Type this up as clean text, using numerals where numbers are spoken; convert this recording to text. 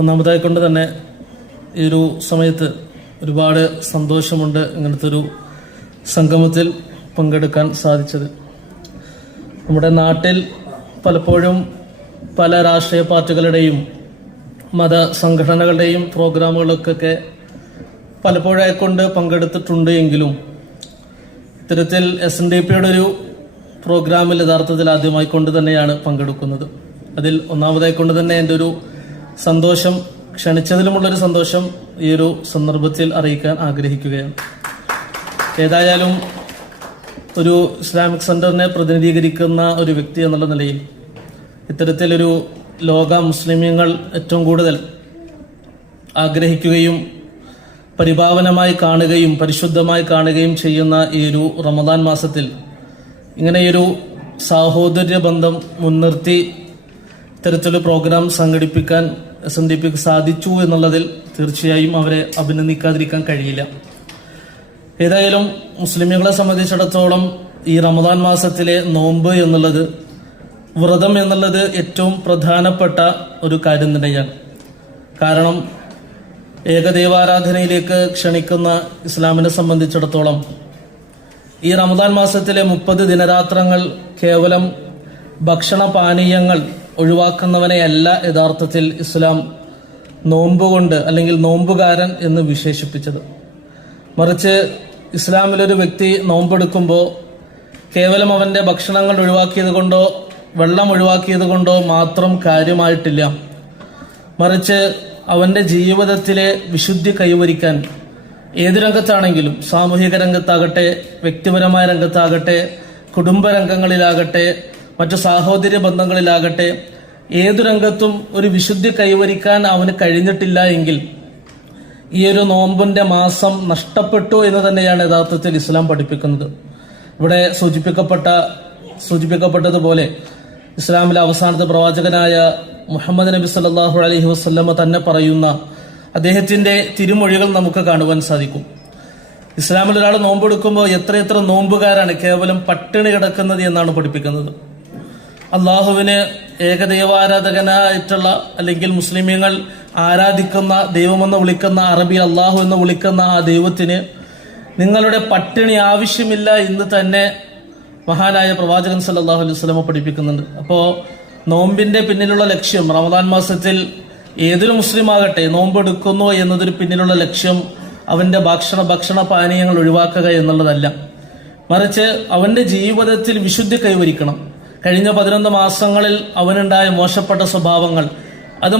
ഒന്നാമതായി കൊണ്ട് തന്നെ ഈ ഒരു സമയത്ത് ഒരുപാട് സന്തോഷമുണ്ട് ഇങ്ങനത്തെ ഒരു സംഗമത്തിൽ പങ്കെടുക്കാൻ സാധിച്ചത്. നമ്മുടെ നാട്ടിൽ പലപ്പോഴും പല രാഷ്ട്രീയ പാർട്ടികളുടെയും മത സംഘടനകളുടെയും പ്രോഗ്രാമുകളൊക്കെ പലപ്പോഴായി കൊണ്ട് പങ്കെടുത്തിട്ടുണ്ട് എങ്കിലും ഇത്തരത്തിൽ SNDPയുടെ ഒരു പ്രോഗ്രാമിൽ യഥാർത്ഥത്തിൽ ആദ്യമായി കൊണ്ട് തന്നെയാണ് പങ്കെടുക്കുന്നത്. അതിൽ ഒന്നാമതായി കൊണ്ട് തന്നെ എൻ്റെ ഒരു സന്തോഷം, ക്ഷണിച്ചതിലുമുള്ളൊരു സന്തോഷം ഈ ഒരു സന്ദർഭത്തിൽ അറിയിക്കാൻ ആഗ്രഹിക്കുകയാണ്. ഏതായാലും ഒരു ഇസ്ലാമിക് സെന്ററിനെ പ്രതിനിധീകരിക്കുന്ന ഒരു വ്യക്തി എന്നുള്ള നിലയിൽ ഇത്തരത്തിലൊരു ലോക മുസ്ലിമീങ്ങൾ ഏറ്റവും കൂടുതൽ ആഗ്രഹിക്കുകയും പരിഭാവനമായി കാണുകയും പരിശുദ്ധമായി കാണുകയും ചെയ്യുന്ന ഈ ഒരു റമദാൻ മാസത്തിൽ ഇങ്ങനെയൊരു സാഹോദര്യ ബന്ധം മുൻനിർത്തി ഇത്തരത്തിലൊരു പ്രോഗ്രാം സംഘടിപ്പിക്കാൻ SNDPക്ക് സാധിച്ചു എന്നുള്ളതിൽ തീർച്ചയായും അവരെ അഭിനന്ദിക്കാതിരിക്കാൻ കഴിയില്ല. ഏതായാലും മുസ്ലിമുകളെ സംബന്ധിച്ചിടത്തോളം ഈ റമദാൻ മാസത്തിലെ നോമ്പ് എന്നുള്ളത്, വ്രതം എന്നുള്ളത് ഏറ്റവും പ്രധാനപ്പെട്ട ഒരു കാര്യം തന്നെയാണ്. കാരണം ഏകദൈവാരാധനയിലേക്ക് ക്ഷണിക്കുന്ന ഇസ്ലാമിനെ സംബന്ധിച്ചിടത്തോളം ഈ റമദാൻ മാസത്തിലെ 30 ദിനരാത്രങ്ങൾ കേവലം ഭക്ഷണപാനീയങ്ങൾ ഒഴിവാക്കുന്നവനെയല്ല യഥാർത്ഥത്തിൽ ഇസ്ലാം നോമ്പുകൊണ്ട് അല്ലെങ്കിൽ നോമ്പുകാരൻ എന്ന് വിശേഷിപ്പിച്ചത്. മറിച്ച് ഇസ്ലാമിലൊരു വ്യക്തി നോമ്പെടുക്കുമ്പോൾ കേവലം അവന്റെ ഭക്ഷണങ്ങൾ ഒഴിവാക്കിയത് കൊണ്ടോ വെള്ളം ഒഴിവാക്കിയത് കൊണ്ടോ മാത്രം കാര്യമായിട്ടില്ല. മറിച്ച് അവന്റെ ജീവിതത്തിലെ വിശുദ്ധി കൈവരിക്കാൻ ഏത് രംഗത്താണെങ്കിലും, സാമൂഹിക രംഗത്താകട്ടെ, വ്യക്തിപരമായ രംഗത്താകട്ടെ, കുടുംബ രംഗങ്ങളിലാകട്ടെ, മറ്റു സാഹോദര്യ ബന്ധങ്ങളിലാകട്ടെ, ഏതു രംഗത്തും ഒരു വിശുദ്ധി കൈവരിക്കാൻ അവന് കഴിഞ്ഞിട്ടില്ല എങ്കിൽ ഈ ഒരു നോമ്പിന്റെ മാസം നഷ്ടപ്പെട്ടു എന്ന് തന്നെയാണ് യഥാർത്ഥത്തിൽ ഇസ്ലാം പഠിപ്പിക്കുന്നത്. ഇവിടെ സൂചിപ്പിക്കപ്പെട്ടതുപോലെ ഇസ്ലാമിലെ അവസാനത്തെ പ്രവാചകനായ മുഹമ്മദ് നബി സല്ലല്ലാഹു അലൈഹി വസല്ലമ തന്നെ പറയുന്ന അദ്ദേഹത്തിന്റെ തിരുമൊഴികൾ നമുക്ക് കാണുവാൻ സാധിക്കും. ഇസ്ലാമിൽ ഒരാൾ നോമ്പെടുക്കുമ്പോൾ എത്രയെത്ര നോമ്പുകാരാണ് കേവലം പട്ടിണി കിടക്കുന്നത് എന്നാണ് പഠിപ്പിക്കുന്നത്. അള്ളാഹുവിന് ഏകദൈവാരാധകനായിട്ടുള്ള അല്ലെങ്കിൽ മുസ്ലിമീങ്ങൾ ആരാധിക്കുന്ന ദൈവമെന്ന് വിളിക്കുന്ന, അറബി അള്ളാഹു എന്ന് വിളിക്കുന്ന ആ ദൈവത്തിന് നിങ്ങളുടെ പട്ടിണി ആവശ്യമില്ല എന്ന് തന്നെ മഹാനായ പ്രവാചകൻ സല്ലല്ലാഹു അലൈഹി വസല്ലം പഠിപ്പിക്കുന്നുണ്ട്. അപ്പോൾ നോമ്പിന്റെ പിന്നിലുള്ള ലക്ഷ്യം, റമദാൻ മാസത്തിൽ ഏതൊരു മുസ്ലിം ആകട്ടെ നോമ്പെടുക്കുന്നു എന്നതൊരു പിന്നിലുള്ള ലക്ഷ്യം അവന്റെ ഭക്ഷണ പാനീയങ്ങൾ ഒഴിവാക്കുക എന്നുള്ളതല്ല. മറിച്ച് അവന്റെ ജീവിതത്തിൽ വിശുദ്ധി കൈവരിക്കണം. കഴിഞ്ഞ 11 മാസങ്ങളിൽ അവനുണ്ടായ മോശപ്പെട്ട സ്വഭാവങ്ങൾ അത്